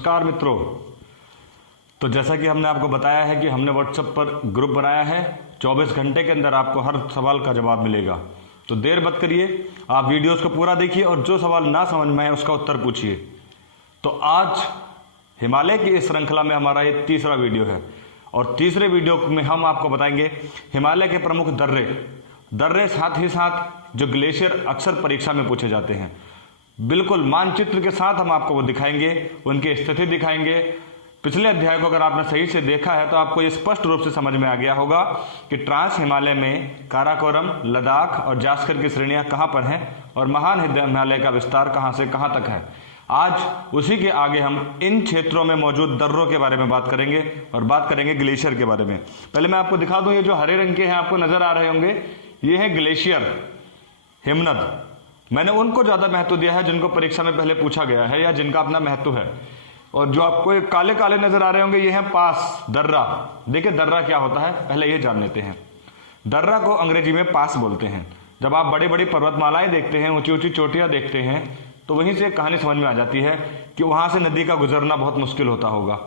नमस्कार मित्रों। तो जैसा कि हमने आपको बताया है कि हमने व्हाट्सएप पर ग्रुप बनाया है, 24 घंटे के अंदर आपको हर सवाल का जवाब मिलेगा। तो देर मत करिए, आप वीडियोस को पूरा देखिए और जो सवाल ना समझ में आए उसका उत्तर पूछिए। तो आज हिमालय की इस श्रृंखला में हमारा ये तीसरा वीडियो है और तीसरे वीडियो में हम आपको बताएंगे हिमालय के प्रमुख दर्रे, साथ ही साथ जो ग्लेशियर अक्सर परीक्षा में पूछे जाते हैं। बिल्कुल मानचित्र के साथ हम आपको वो दिखाएंगे, उनकी स्थिति दिखाएंगे। पिछले अध्याय को अगर आपने सही से देखा है तो आपको ये स्पष्ट रूप से समझ में आ गया होगा कि ट्रांस हिमालय में काराकोरम, लद्दाख और जास्कर की श्रेणियां कहां पर हैं और महान हिमालय का विस्तार कहां से कहां तक है। आज उसी के आगे हम इन क्षेत्रों में मौजूद दर्रों के बारे में बात करेंगे और बात करेंगे ग्लेशियर के बारे में। पहले मैं आपको दिखा दूं, ये जो हरे रंग के हैं आपको नजर आ रहे होंगे, ये है ग्लेशियर हिमनद। मैंने उनको ज्यादा महत्व दिया है जिनको परीक्षा में पहले पूछा गया है या जिनका अपना महत्व है। और जो आपको ये काले काले नजर आ रहे होंगे, ये है पास, दर्रा। देखिए दर्रा क्या होता है, पहले ये जान लेते हैं। दर्रा को अंग्रेजी में पास बोलते हैं। जब आप बड़ी बड़ी पर्वतमालाएं देखते हैं, ऊंची ऊंची चोटियां देखते हैं, तो वहीं से कहानी समझ में आ जाती है कि वहां से नदी का गुजरना बहुत मुश्किल होता होगा।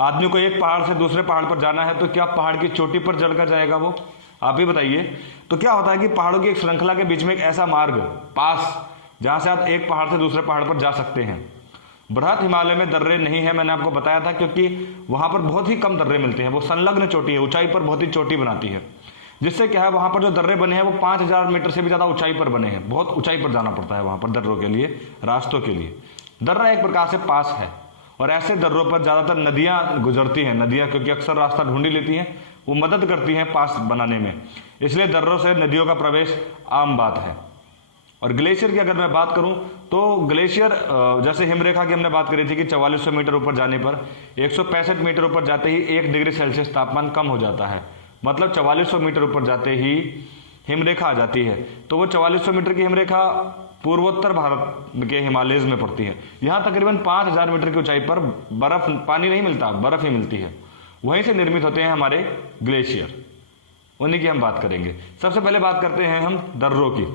आदमी को एक पहाड़ से दूसरे पहाड़ पर जाना है तो क्या पहाड़ की चोटी पर चढ़कर जाएगा वो? आप ही बताइए। तो क्या होता है कि पहाड़ों की एक श्रृंखला के बीच में एक ऐसा मार्ग, पास, जहां से आप एक पहाड़ से दूसरे पहाड़ पर जा सकते हैं। बृहत हिमालय में दर्रे नहीं है, मैंने आपको बताया था, क्योंकि वहां पर बहुत ही कम दर्रे मिलते हैं। वो संलग्न चोटी है, ऊंचाई पर बहुत ही चोटी बनाती है, जिससे क्या है वहां पर जो दर्रे बने हैं वो 5000 मीटर से भी ज्यादा ऊंचाई पर बने हैं। बहुत ऊंचाई पर जाना पड़ता है वहां पर दर्रों के लिए, रास्तों के लिए। दर्रा एक प्रकार से पास है और ऐसे दर्रों पर ज्यादातर नदियां गुजरती हैं। नदियां क्योंकि अक्सर रास्ता ढूंढ ही लेती हैं, वो मदद करती हैं पास बनाने में, इसलिए दर्रों से नदियों का प्रवेश आम बात है। और ग्लेशियर की अगर मैं बात करूं तो ग्लेशियर जैसे हिमरेखा की हमने बात करी थी कि 4400 मीटर ऊपर जाने पर 165 मीटर ऊपर जाते ही 1 डिग्री सेल्सियस तापमान कम हो जाता है। मतलब 4400 मीटर ऊपर जाते ही हिमरेखा आ जाती है। तो वो 4400 मीटर की हिमरेखा पूर्वोत्तर भारत के हिमालयज में पड़ती है। यहाँ तकरीबन 5000 मीटर की ऊंचाई पर बर्फ, पानी नहीं मिलता, बर्फ ही मिलती है। वहीं से निर्मित होते हैं हमारे ग्लेशियर, उन्हीं की हम बात करेंगे। सबसे पहले बात करते हैं हम दर्रों की।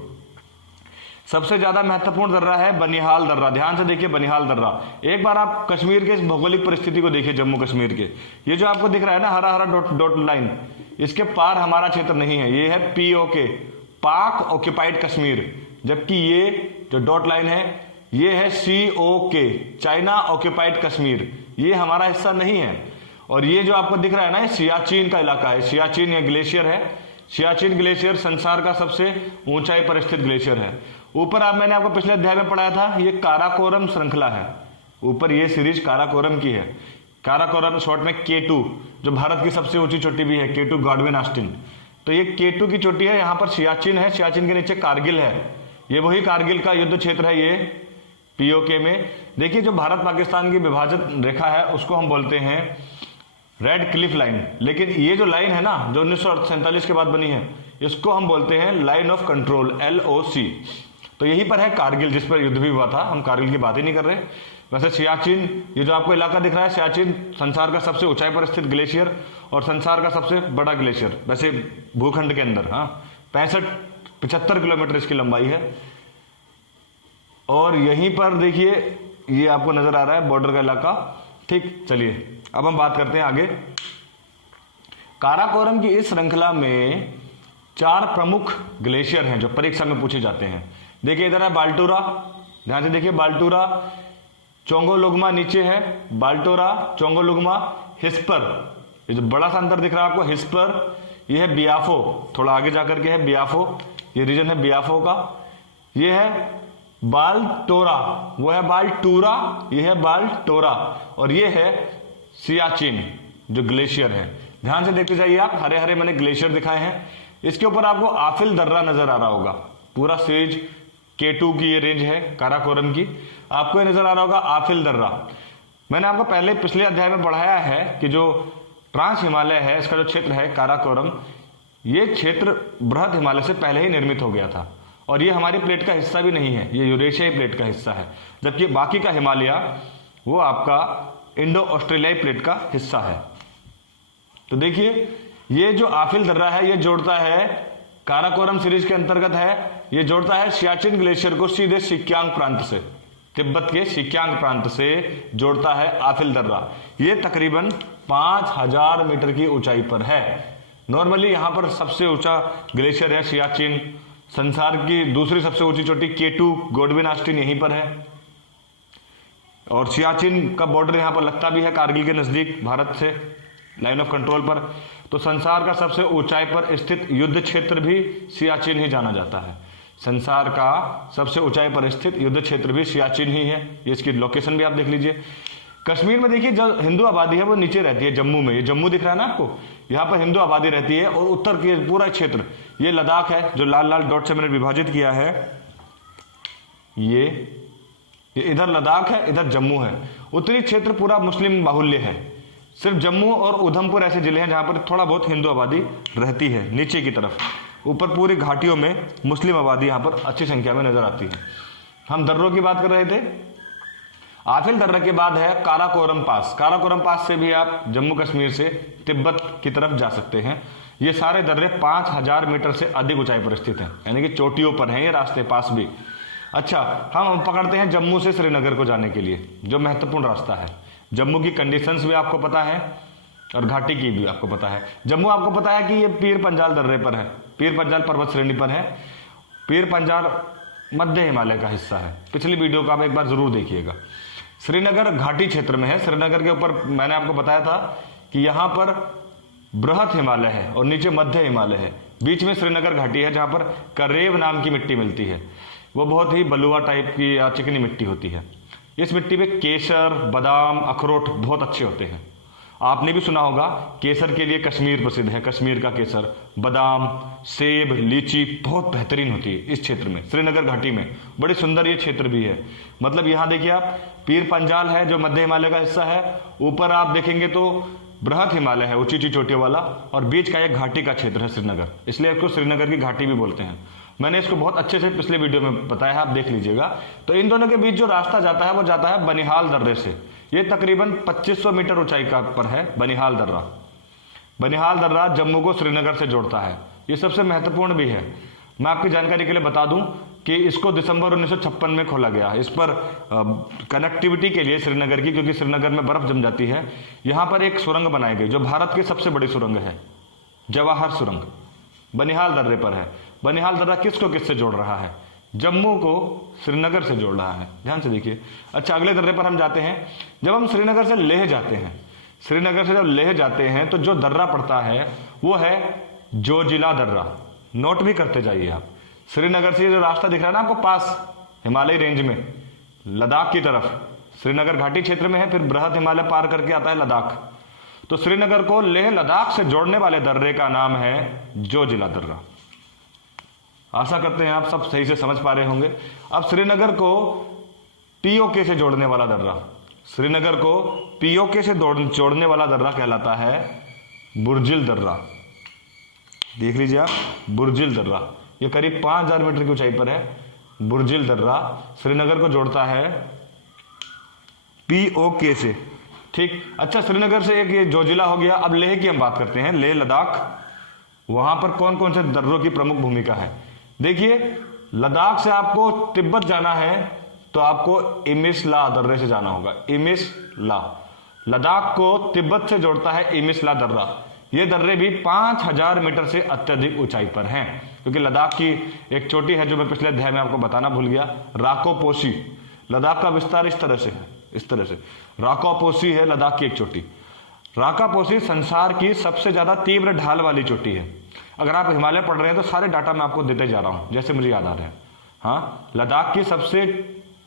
सबसे ज्यादा महत्वपूर्ण दर्रा है बनिहाल दर्रा। ध्यान से देखिए बनिहाल दर्रा। एक बार आप कश्मीर के इस भौगोलिक परिस्थिति को देखिए, जम्मू कश्मीर के, ये जो आपको दिख रहा है ना हरा हरा डॉट लाइन, इसके पार हमारा क्षेत्र नहीं है। ये है POK, पाक ऑक्यूपाइड कश्मीर। जबकि ये जो डॉट लाइन है ये है COK, चाइना ऑक्यूपाइड कश्मीर। ये हमारा हिस्सा नहीं है। और ये जो आपको दिख रहा है ना, ये सियाचिन का इलाका है। सियाचिन ये ग्लेशियर है। सियाचिन ग्लेशियर संसार का सबसे ऊंचाई पर स्थित ग्लेशियर है। ऊपर मैंने आपको पिछले अध्याय में पढ़ाया था, ये काराकोरम श्रृंखला है। ऊपर ये सीरीज काराकोरम की है। काराकोरम शॉर्ट में K2, जो भारत की सबसे ऊंची चोटी भी है, K2 गॉडविन ऑस्टिन। तो ये K2 की चोटी है। यहाँ पर सियाचिन है, सियाचिन के नीचे कारगिल है। ये वही कारगिल का युद्ध क्षेत्र है, ये POK में। देखिए जो भारत पाकिस्तान की विभाजन रेखा है उसको हम बोलते हैं रेड क्लिफ लाइन। लेकिन ये जो लाइन है ना, जो 1947 के बाद बनी है, इसको हम बोलते हैं लाइन ऑफ कंट्रोल, LOC। तो यहीं पर है कारगिल, जिस पर युद्ध भी हुआ था। हम कारगिल की बात ही नहीं कर रहे। वैसे सियाचिन, ये जो आपको इलाका दिख रहा है, सियाचिन संसार का सबसे ऊंचाई पर स्थित ग्लेशियर और संसार का सबसे बड़ा ग्लेशियर वैसे भूखंड के अंदर। 75 किलोमीटर इसकी लंबाई है। और यहीं पर देखिए ये आपको नजर आ रहा है बॉर्डर का इलाका। ठीक, चलिए अब हम बात करते हैं आगे। काराकोरम की इस श्रृंखला में 4 प्रमुख ग्लेशियर हैं जो परीक्षा में पूछे जाते हैं। देखिए इधर है बाल्टोरा, ध्यान से देखिए बाल्टोरा। चोंगोलुग्मा नीचे है, बाल्टोरा, चोंगोलुग्मा, हिस्पर। ये जो बड़ा सा अंतर दिख रहा है आपको, हिस्पर। ये है बियाफो, थोड़ा आगे जाकर के है बियाफो, ये रीजन है बियाफो का। ये है बाल्टोरा, वो है बाल्टूरा, ये है बाल्टोरा। और ये है सियाचिन जो ग्लेशियर है। ध्यान से देखते जाइए आप, हरे हरे मैंने ग्लेशियर दिखाए हैं। इसके ऊपर आपको आफिल दर्रा नजर आ रहा होगा। पूरा सीरीज K2 की ये रेंज है काराकोरम की। आपको ये नजर आ रहा होगा आफिल दर्रा। मैंने आपको पहले पिछले अध्याय में बढ़ाया है कि जो ट्रांस हिमालय है, इसका जो क्षेत्र है काराकोरम, ये क्षेत्र बृहत हिमालय से पहले ही निर्मित हो गया था। और ये हमारी प्लेट का हिस्सा भी नहीं है, ये यूरेशियाई प्लेट का हिस्सा है। जबकि बाकी का हिमालय वो आपका इंडो ऑस्ट्रेलियाई प्लेट का हिस्सा है। तो देखिए ये जो आफिल दर्रा है ये जोड़ता है, काराकोरम सीरीज के अंतर्गत है, ये जोड़ता है सियाचिन ग्लेशियर को सीधे सिक्यांग प्रांत से। तिब्बत के शिक्यांग प्रांत से जोड़ता है आफिल दर्रा। ये तकरीबन 5000 मीटर की ऊंचाई पर है। नॉर्मली यहाँ पर सबसे ऊंचा ग्लेशियर है सियाचिन। संसार की दूसरी सबसे ऊंची चोटी K2 गोडविन ऑस्टिन यहीं पर है, और सियाचिन का बॉर्डर यहाँ पर लगता भी है कारगिल के नजदीक भारत से, लाइन ऑफ कंट्रोल पर। तो संसार का सबसे ऊंचाई पर स्थित युद्ध क्षेत्र भी सियाचिन ही जाना जाता है। संसार का सबसे ऊंचाई पर स्थित युद्ध क्षेत्र भी सियाचिन ही है। ये इसकी लोकेशन भी आप देख लीजिए। कश्मीर में देखिए जो हिंदू आबादी है वो नीचे रहती है, जम्मू में। ये जम्मू दिख रहा है ना आपको, यहाँ पर हिंदू आबादी रहती है। और उत्तर की पूरा क्षेत्र ये लद्दाख है, जो लाल लाल डॉट से मैंने विभाजित किया है। ये इधर लद्दाख है, इधर जम्मू है। उत्तरी क्षेत्र पूरा मुस्लिम बाहुल्य है। सिर्फ जम्मू और उधमपुर ऐसे जिले हैं जहां पर थोड़ा बहुत हिंदू आबादी रहती है नीचे की तरफ। ऊपर पूरी घाटियों में मुस्लिम आबादी यहाँ पर अच्छी संख्या में नजर आती है। हम दर्रों की बात कर रहे थे। आफिल दर्रा के बाद है काराकोरम पास। काराकोरम पास से भी आप जम्मू कश्मीर से तिब्बत की तरफ जा सकते हैं। ये सारे दर्रे 5000 मीटर से अधिक ऊंचाई पर स्थित हैं, यानी कि चोटियों पर हैं ये रास्ते पास भी। अच्छा, हम पकड़ते हैं जम्मू से श्रीनगर को जाने के लिए, जो महत्वपूर्ण रास्ता है। जम्मू की कंडीशंस भी आपको पता है और घाटी की भी आपको पता है। जम्मू आपको पता है कि ये पीर पंजाल दर्रे पर है, पीर पंजाल पर्वत श्रेणी पर है। पीर पंजाल मध्य हिमालय का हिस्सा है। पिछली वीडियो को आप एक बार जरूर देखिएगा। श्रीनगर घाटी क्षेत्र में है। श्रीनगर के ऊपर मैंने आपको बताया था कि यहाँ पर बृहत हिमालय है और नीचे मध्य हिमालय है। बीच में श्रीनगर घाटी है जहाँ पर करेब नाम की मिट्टी मिलती है। वो बहुत ही बलुआ टाइप की या चिकनी मिट्टी होती है। इस मिट्टी में केसर, बादाम, अखरोट बहुत अच्छे होते हैं। आपने भी सुना होगा केसर के लिए कश्मीर प्रसिद्ध है। कश्मीर का केसर, बादाम, सेब, लीची बहुत बेहतरीन होती है इस क्षेत्र में। श्रीनगर घाटी में बड़ी सुंदर ये क्षेत्र भी है। मतलब यहाँ देखिए आप, पीर पंजाल है जो मध्य हिमालय का हिस्सा है। ऊपर आप देखेंगे तो बृहत हिमालय है, ऊंची ऊंची चोटियों वाला, और बीच का एक घाटी का क्षेत्र है श्रीनगर, इसलिए इसको श्रीनगर की घाटी भी बोलते हैं। मैंने इसको बहुत अच्छे से पिछले वीडियो में बताया है, आप देख लीजिएगा। तो इन दोनों के बीच जो रास्ता जाता है वो जाता है बनिहाल दर्रे से। ये तकरीबन 2500 मीटर ऊंचाई का पर है बनिहाल दर्रा। बनिहाल दर्रा जम्मू को श्रीनगर से जोड़ता है। ये सबसे महत्वपूर्ण भी है। मैं आपकी जानकारी के लिए बता दूं कि इसको दिसंबर 1956 में खोला गया। इस पर कनेक्टिविटी के लिए श्रीनगर की, क्योंकि श्रीनगर में बर्फ जम जाती है, यहाँ पर एक सुरंग बनाई गई जो भारत की सबसे बड़ी सुरंग है, जवाहर सुरंग, बनिहाल दर्रे पर है। बनिहाल दर्रा किसको किससे जोड़ रहा है? जम्मू को श्रीनगर से जोड़ रहा है। ध्यान से देखिए। अच्छा, अगले दर्रे पर हम जाते हैं। जब हम श्रीनगर से लेह जाते हैं, श्रीनगर से जब लेह जाते हैं तो जो दर्रा पड़ता है वो है जोजिला दर्रा। नोट भी करते जाइए आप। श्रीनगर से जो रास्ता दिख रहा है ना आपको पास, हिमालय रेंज में लद्दाख की तरफ, श्रीनगर घाटी क्षेत्र में है, फिर बृहत हिमालय पार करके आता है लद्दाख। तो श्रीनगर को लेह लद्दाख से जोड़ने वाले दर्रे का नाम है जोजिला दर्रा। आशा करते हैं आप सब सही से समझ पा रहे होंगे। अब श्रीनगर को पीओके से जोड़ने वाला दर्रा, श्रीनगर को पीओके से जोड़ने वाला दर्रा कहलाता है बुर्जिल दर्रा। देख लीजिए आप, बुर्जिल दर्रा, ये करीब 5000 मीटर की ऊंचाई पर है। बुर्जिल दर्रा श्रीनगर को जोड़ता है पीओके से। ठीक। अच्छा, श्रीनगर से एक ये जोजिला हो गया। अब लेह की हम बात करते हैं, लेह लद्दाख। वहां पर कौन कौन से दर्रों की प्रमुख भूमिका है? देखिए, लद्दाख से आपको तिब्बत जाना है तो आपको इमिसला दर्रे से जाना होगा। इमिसला, लद्दाख को तिब्बत से जोड़ता है इमिसला दर्रा। ये दर्रे भी 5000 मीटर से अत्यधिक ऊंचाई पर हैं, क्योंकि लद्दाख की एक चोटी है जो मैं पिछले अध्याय में आपको बताना भूल गया, राकोपोसी। लद्दाख का विस्तार इस तरह से है, इस तरह से राकोपोसी है लद्दाख की एक चोटी। राकोपोसी संसार की सबसे ज्यादा तीव्र ढाल वाली चोटी है। अगर आप हिमालय पढ़ रहे हैं तो सारे डाटा मैं आपको देते जा रहा हूं जैसे मुझे याद आ रहे हैं। हाँ, लद्दाख की सबसे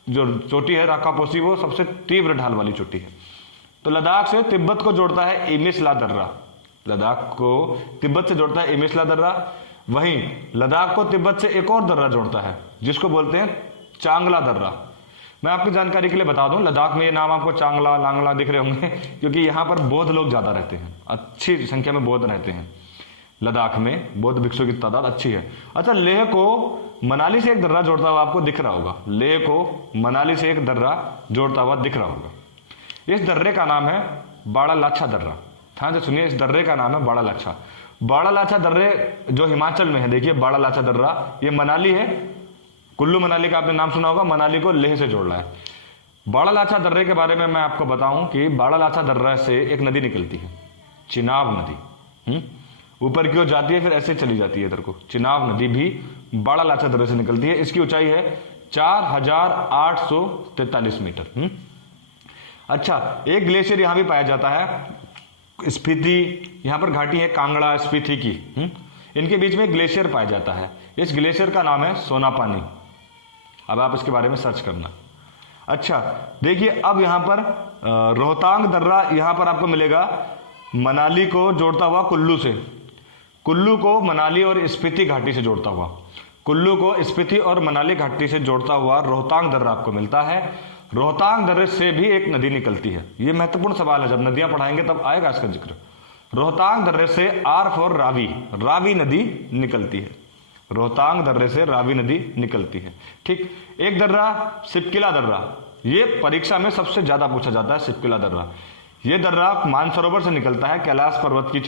जो चोटी है राकोपोसी, वो सबसे तीव्र ढाल वाली चोटी है। तो लद्दाख से तिब्बत को जोड़ता है इमिसला दर्रा। लद्दाख को तिब्बत से जोड़ता है इमिसला दर्रा। वहीं लद्दाख को तिब्बत से एक और दर्रा जोड़ता है जिसको बोलते हैं चांगला दर्रा। मैं आपकी जानकारी के लिए बता दूं, लद्दाख में ये नाम आपको चांगला, लांगला दिख रहे होंगे, क्योंकि यहाँ पर बौद्ध लोग ज्यादा रहते हैं, अच्छी संख्या में बौद्ध रहते हैं। लद्दाख में बौद्ध भिक्षु की तादाद अच्छी है। अच्छा, लेह को मनाली से एक दर्रा जोड़ता हुआ आपको दिख रहा होगा। लेह को मनाली से एक दर्रा जोड़ता हुआ दिख रहा होगा। इस दर्रे का नाम है बाड़ा लाछा दर्रा। हाँ जी, सुनिए, इस दर्रे का नाम है बाड़ा लाछा। बाड़ा लाछा दर्रे जो हिमाचल में है, देखिए बाड़ा लाछा दर्रा, ये मनाली है, कुल्लू मनाली का आपने नाम सुना होगा, मनाली को लेह से जोड़ रहा है। बाड़ालाचा दर्रे के बारे में मैं आपको बताऊं कि बाड़ालाचा दर्रा से एक नदी निकलती है, चिनाब नदी। ऊपर की ओर जाती है, फिर ऐसे चली जाती है इधर को। चिनाब नदी भी बाड़ालाचा दर्रे से निकलती है। इसकी ऊंचाई है 4843 मीटर। अच्छा, एक ग्लेशियर यहां भी पाया जाता है, स्पीति, यहां पर घाटी है कांगड़ा स्पीति की। इनके बीच में ग्लेशियर पाया जाता है। इस ग्लेशियर का नाम है सोनापानी। अब आप इसके बारे में सर्च करना। अच्छा, देखिए अब यहां पर रोहतांग दर्रा यहां पर आपको मिलेगा, मनाली को जोड़ता हुआ कुल्लू से। कुल्लू को मनाली और स्पीति घाटी से जोड़ता हुआ, कुल्लू को स्पीति और मनाली घाटी से जोड़ता हुआ रोहतांग दर्रा आपको मिलता है। रोहतांग दर्रे से भी एक नदी निकलती है। यह महत्वपूर्ण सवाल है, जब नदियां पढ़ाएंगे तब आएगा इसका जिक्र। रोहतांग दर्रे से आर फॉर रावी, रावी नदी निकलती है। रोहतांग दर्रे से रावी नदी निकलती है। ठीक, एक दर्रा सिपकिला दर्रा, ये परीक्षा में सबसे ज्यादा पूछा जाता है। सिपकिला दर्रा, ये दर्रा मानसरोवर से निकलता है, कैलाश पर्वत की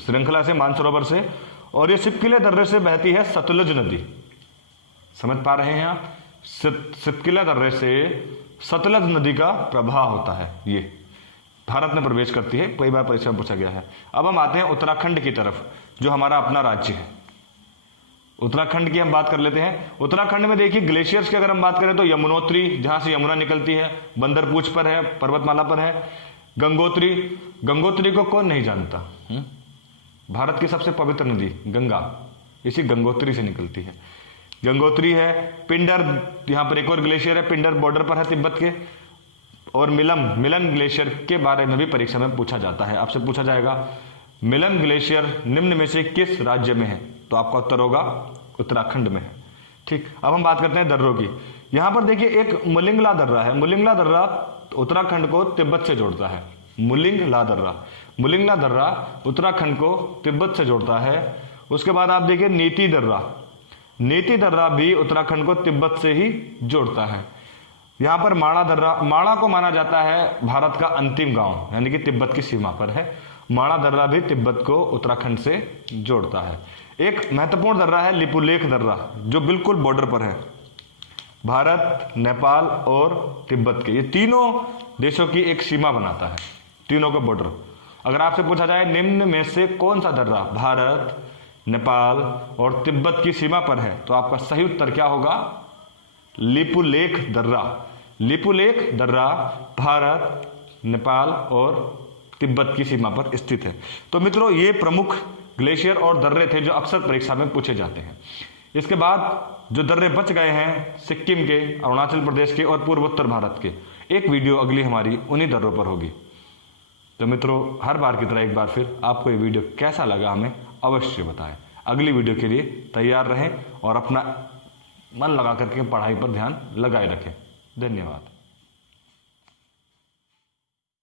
श्रृंखला से, मानसरोवर से। और ये सिपकिले दर्रे से बहती है सतलुज नदी। समझ पा रहे हैं आप? सिपकिला दर्रे से सतलुज नदी का प्रवाह होता है, ये भारत में प्रवेश करती है। कई बार परीक्षा में पूछा गया है। अब हम आते हैं उत्तराखंड की तरफ, जो हमारा अपना राज्य है। उत्तराखंड की हम बात कर लेते हैं। उत्तराखंड में देखिए ग्लेशियर्स की अगर हम बात करें तो यमुनोत्री, जहां से यमुना निकलती है, बंदरपूछ पर है, पर्वतमाला पर है। गंगोत्री, गंगोत्री को कौन नहीं जानता? भारत की सबसे पवित्र नदी गंगा, इसी गंगोत्री से निकलती है। गंगोत्री है। पिंडर, यहां पर एक और ग्लेशियर है, पिंडर बॉर्डर पर है तिब्बत के। और मिलन ग्लेशियर के बारे में भी परीक्षा में पूछा जाता है। आपसे पूछा जाएगा मिलन ग्लेशियर निम्न में से किस राज्य में है, तो आपका उत्तर होगा उत्तराखंड में है। ठीक, अब हम बात करते हैं दर्रों की। यहां पर देखिए एक मुलिंगला दर्रा है। मुलिंगला दर्रा उत्तराखंड को तिब्बत से जोड़ता है। मुलिंगला दर्रा, मुलिंगला दर्रा उत्तराखंड को तिब्बत से जोड़ता है। उसके बाद आप देखिए नीति दर्रा, नीति दर्रा भी उत्तराखंड को तिब्बत से ही जोड़ता है। यहां पर माणा दर्रा, माणा को माना जाता है भारत का अंतिम गांव, यानी कि तिब्बत की सीमा पर है। माणा दर्रा भी तिब्बत को उत्तराखंड से जोड़ता है। एक महत्वपूर्ण दर्रा है लिपुलेख दर्रा, जो बिल्कुल बॉर्डर पर है, भारत, नेपाल और तिब्बत के। ये तीनों देशों की एक सीमा बनाता है, तीनों का बॉर्डर। अगर आपसे पूछा जाए निम्न में से कौन सा दर्रा भारत, नेपाल और तिब्बत की सीमा पर है, तो आपका सही उत्तर क्या होगा? लिपुलेख दर्रा। लिपुलेख दर्रा भारत, नेपाल और तिब्बत की सीमा पर स्थित है। तो मित्रों, ये प्रमुख ग्लेशियर और दर्रे थे जो अक्सर परीक्षा में पूछे जाते हैं। इसके बाद जो दर्रे बच गए हैं सिक्किम के, अरुणाचल प्रदेश के और पूर्वोत्तर भारत के, एक वीडियो अगली हमारी उन्हीं दर्रों पर होगी। तो मित्रों, हर बार की तरह एक बार फिर आपको ये वीडियो कैसा लगा हमें अवश्य बताएं। अगली वीडियो के लिए तैयार रहें और अपना मन लगा करके पढ़ाई पर ध्यान लगाए रखें। धन्यवाद।